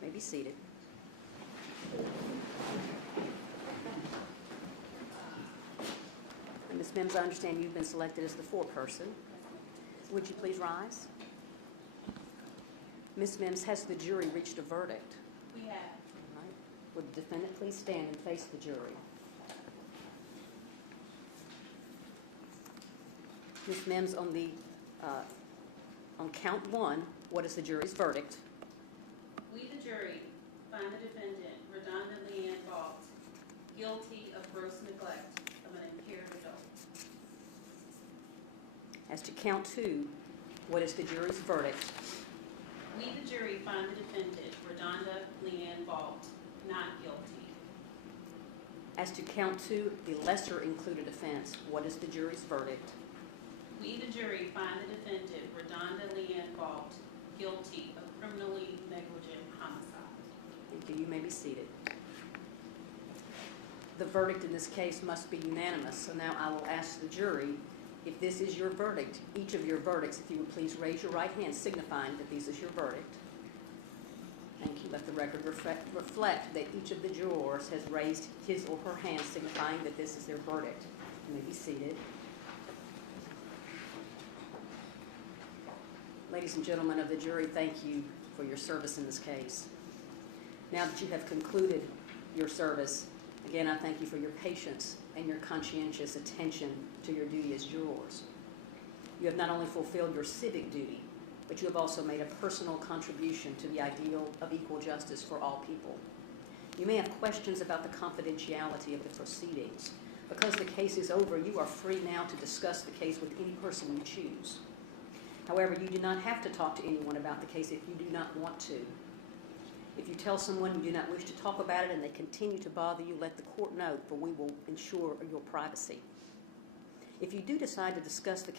may be seated. And Ms. Mims, I understand you've been selected as the foreperson. Would you please rise? Ms. Mims, has the jury reached a verdict? We have. All right. Would the defendant please stand and face the jury? Ms. Mims, on count one, what is the jury's verdict? We, the jury, find the defendant, RaDonda Vaught, guilty of gross neglect of an impaired adult. As to count two, what is the jury's verdict? We, the jury, find the defendant, RaDonda Vaught, not guilty. As to count two, the lesser included offense, what is the jury's verdict? We, the jury, find the defendant, RaDonda Vaught, guilty of criminally negligent homicide. Thank you. You may be seated. The verdict in this case must be unanimous, so now I will ask the jury, if this is your verdict, each of your verdicts, if you would please raise your right hand signifying that this is your verdict. Thank you. Let the record reflect that each of the jurors has raised his or her hand signifying that this is their verdict. You may be seated. Ladies and gentlemen of the jury, thank you for your service in this case. Now that you have concluded your service, again, I thank you for your patience and your conscientious attention to your duty as jurors. You have not only fulfilled your civic duty, but you have also made a personal contribution to the ideal of equal justice for all people. You may have questions about the confidentiality of the proceedings. Because the case is over, you are free now to discuss the case with any person you choose. However, you do not have to talk to anyone about the case if you do not want to. If you tell someone you do not wish to talk about it and they continue to bother you, let the court know, for we will ensure your privacy. If you do decide to discuss the